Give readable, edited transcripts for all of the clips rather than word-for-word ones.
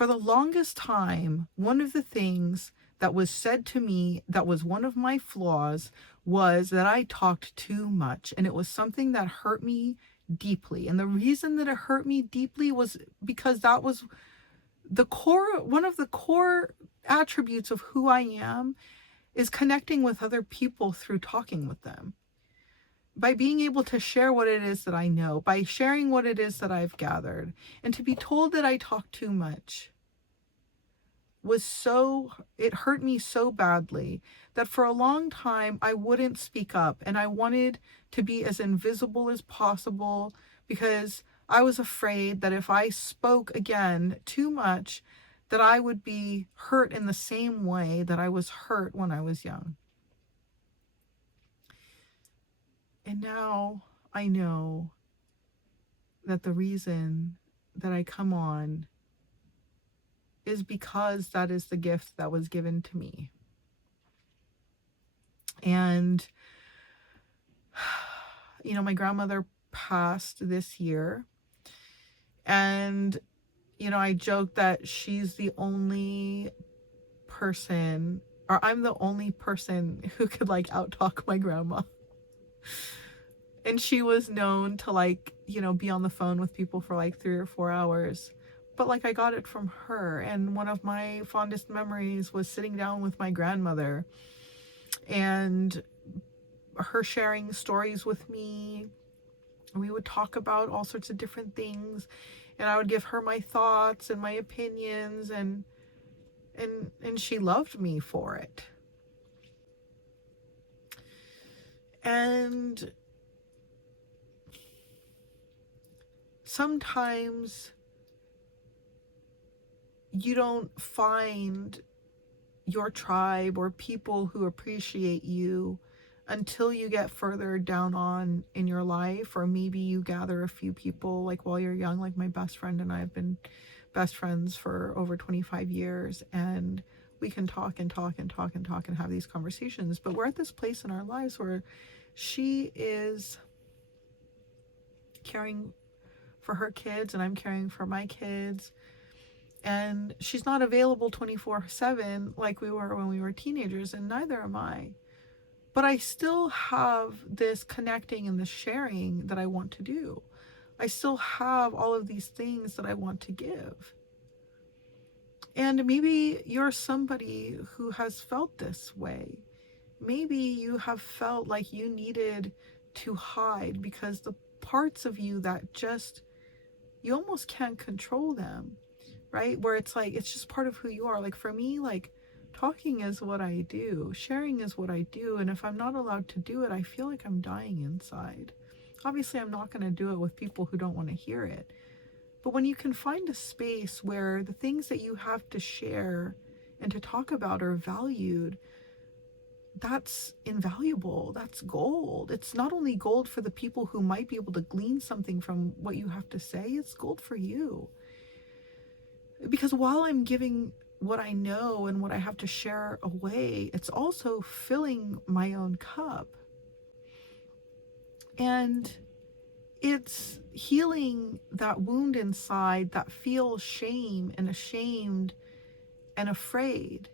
For the longest time, one of the things that was said to me that was one of my flaws was that I talked too much. And it was something that hurt me deeply. And the reason that it hurt me deeply was because that was one of the core attributes of who I am is connecting with other people through talking with them. By being able to share what it is that I know, by sharing what it is that I've gathered, and to be told that I talk too much it hurt me so badly that for a long time I wouldn't speak up, and I wanted to be as invisible as possible because I was afraid that if I spoke again too much, that I would be hurt in the same way that I was hurt when I was young. And now I know that the reason that I come on is because that is the gift that was given to me. And, my grandmother passed this year. And, I joke that she's the only person, or I'm the only person who could out talk my grandma. And she was known to be on the phone with people for 3 or 4 hours. But I got it from her. And one of my fondest memories was sitting down with my grandmother and her sharing stories with me. We would talk about all sorts of different things, and I would give her my thoughts and my opinions, and she loved me for it. And sometimes you don't find your tribe or people who appreciate you until you get further down on in your life, or maybe you gather a few people while you're young. My best friend and I have been best friends for over 25 years, and we can talk and talk and talk and talk and have these conversations. But we're at this place in our lives where she is caring for her kids and I'm caring for my kids, and she's not available 24/7 like we were when we were teenagers, and neither am I. But I still have this connecting and the sharing that I want to do. I still have all of these things that I want to give. And maybe you're somebody who has felt this way. Maybe you have felt like you needed to hide because the parts of you that you almost can't control them, right? Where it's just part of who you are. For me, talking is what I do, sharing is what I do, and if I'm not allowed to do it, I feel like I'm dying inside. Obviously, I'm not going to do it with people who don't want to hear it. But when you can find a space where the things that you have to share and to talk about are valued, that's invaluable. That's gold. It's not only gold for the people who might be able to glean something from what you have to say, it's gold for you. Because while I'm giving what I know and what I have to share away, it's also filling my own cup. And it's healing that wound inside that feels shame and ashamed and afraid.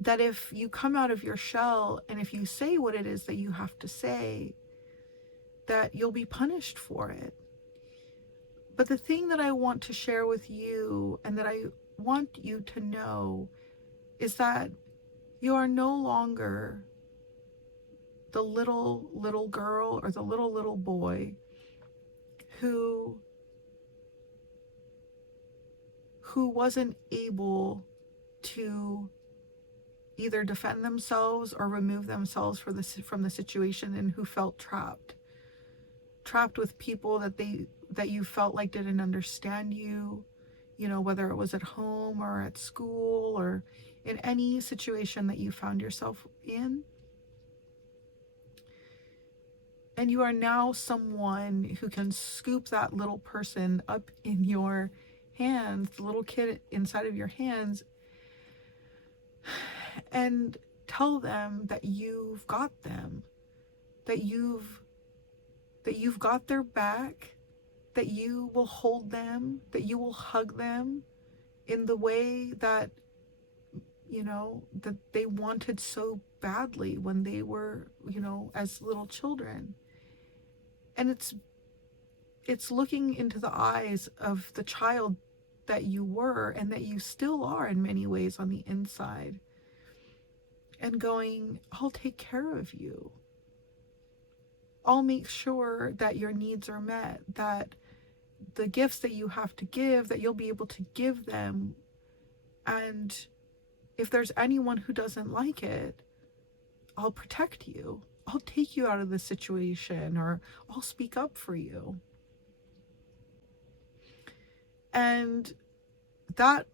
That if you come out of your shell and if you say what it is that you have to say, that you'll be punished for it. But the thing that I want to share with you and that I want you to know is that you are no longer the little girl or the little boy who wasn't able to either defend themselves or remove themselves from the situation, and who felt trapped with people that you felt like didn't understand you, whether it was at home or at school or in any situation that you found yourself in. And you are now someone who can scoop that little person up in your hands, the little kid inside of your hands, and tell them that you've got them, that you've got their back, that you will hold them, that you will hug them in the way that, that they wanted so badly when they were, as little children. And it's looking into the eyes of the child that you were and that you still are in many ways on the inside, and going, I'll take care of you. I'll make sure that your needs are met, that the gifts that you have to give, that you'll be able to give them. And if there's anyone who doesn't like it, I'll protect you. I'll take you out of the situation, or I'll speak up for you. And that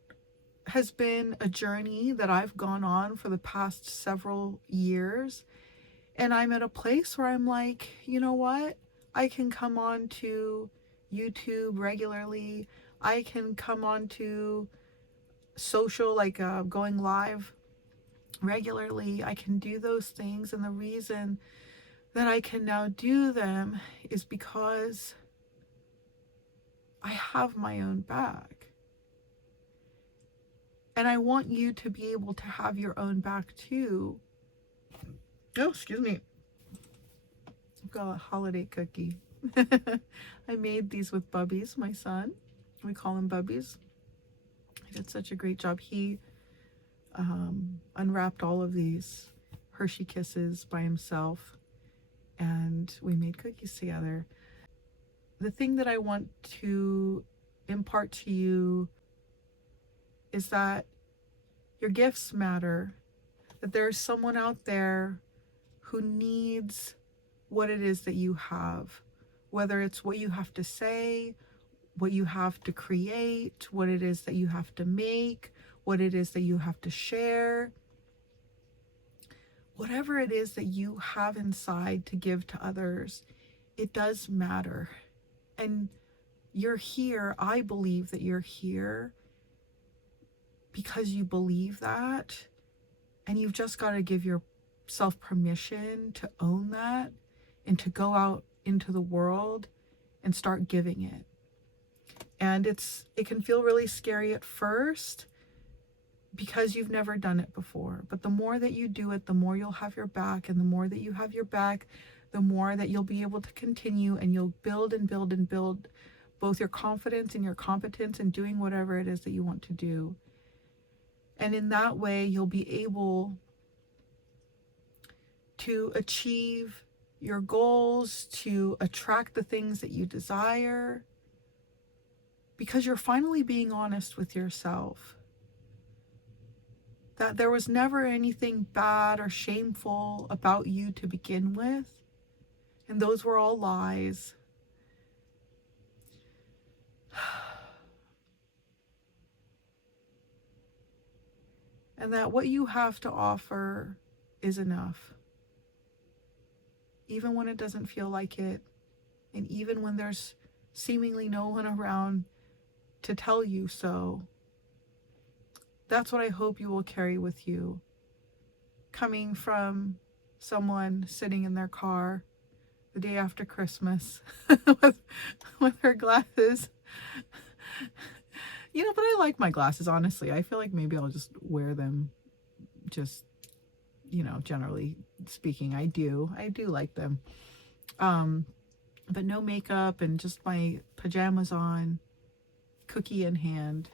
has been a journey that I've gone on for the past several years. And I'm at a place where I'm like, you know what? I can come on to YouTube regularly. I can come on to social, like going live regularly. I can do those things. And the reason that I can now do them is because I have my own back. And I want you to be able to have your own back too. Oh, excuse me. I've got a holiday cookie. I made these with Bubbies, my son. We call him Bubbies. He did such a great job. He unwrapped all of these Hershey Kisses by himself, and we made cookies together. The thing that I want to impart to you is that your gifts matter, that there's someone out there who needs what it is that you have, whether it's what you have to say, what you have to create, what it is that you have to make, what it is that you have to share. Whatever it is that you have inside to give to others, it does matter. And you're here, I believe that you're here because you believe that, and you've just got to give yourself permission to own that and to go out into the world and start giving it. And it can feel really scary at first because you've never done it before. But the more that you do it, the more you'll have your back, and the more that you have your back, the more that you'll be able to continue, and you'll build and build and build both your confidence and your competence in doing whatever it is that you want to do. And in that way, you'll be able to achieve your goals, to attract the things that you desire, because you're finally being honest with yourself. That there was never anything bad or shameful about you to begin with, and those were all lies. And that what you have to offer is enough. Even when it doesn't feel like it, and even when there's seemingly no one around to tell you so. That's what I hope you will carry with you. Coming from someone sitting in their car the day after Christmas with her glasses. But I like my glasses, honestly. I feel like maybe I'll just wear them, just, generally speaking. I do like them. But no makeup, and just my pajamas on, cookie in hand.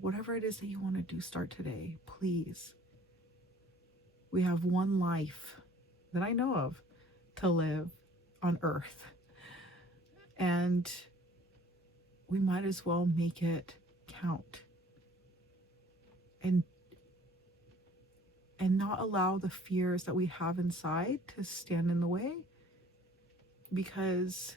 Whatever it is that you want to do, start today, please. We have one life that I know of to live on Earth. And we might as well make it count. And not allow the fears that we have inside to stand in the way. Because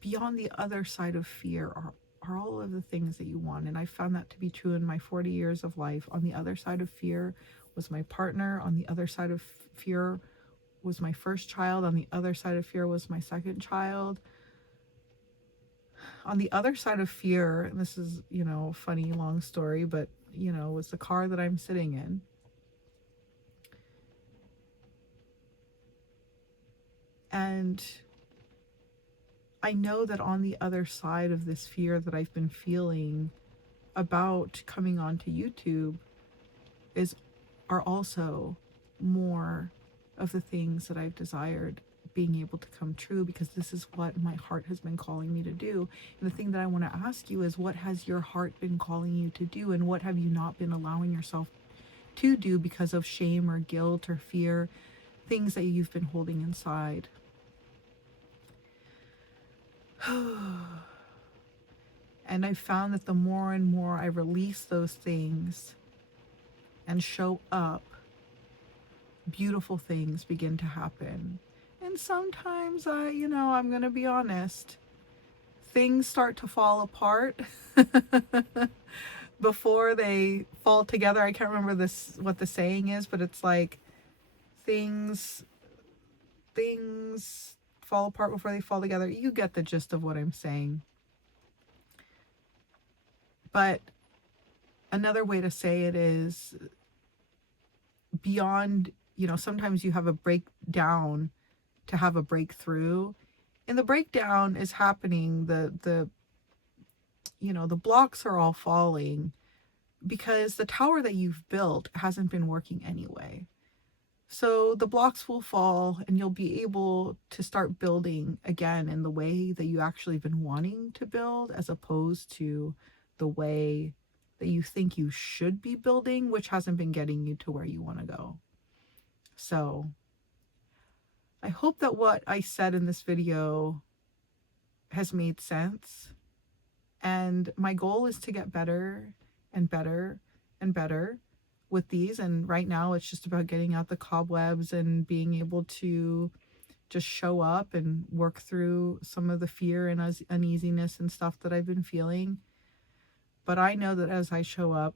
beyond the other side of fear are all of the things that you want. And I found that to be true in my 40 years of life. On the other side of fear was my partner. On the other side of fear was my first child. On the other side of fear was my second child. On the other side of fear, and this is, a funny long story, but, was the car that I'm sitting in. And I know that on the other side of this fear that I've been feeling about coming onto YouTube are also more of the things that I've desired being able to come true, because this is what my heart has been calling me to do. And the thing that I want to ask you is, what has your heart been calling you to do, and what have you not been allowing yourself to do because of shame or guilt or fear, things that you've been holding inside? And I found that the more and more I release those things and show up, beautiful things begin to happen. And sometimes I'm going to be honest, things start to fall apart before they fall together. I can't remember what the saying is, but it's like things fall apart before they fall together. You get the gist of what I'm saying. But another way to say it is, beyond, sometimes you have a breakdown to have a breakthrough. And the breakdown is happening, the blocks are all falling because the tower that you've built hasn't been working anyway. So the blocks will fall and you'll be able to start building again in the way that you actually been wanting to build, as opposed to the way that you think you should be building, which hasn't been getting you to where you want to go. So I hope that what I said in this video has made sense. And my goal is to get better and better and better with these. And right now it's just about getting out the cobwebs and being able to just show up and work through some of the fear and uneasiness and stuff that I've been feeling. But I know that as I show up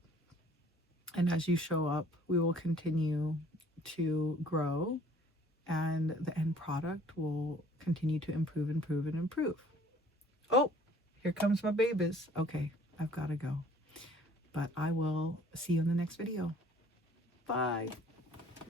and as you show up, we will continue to grow, and the end product will continue to improve, improve, and improve. Oh, here comes my babies. Okay, I've got to go. But I will see you in the next video. Bye.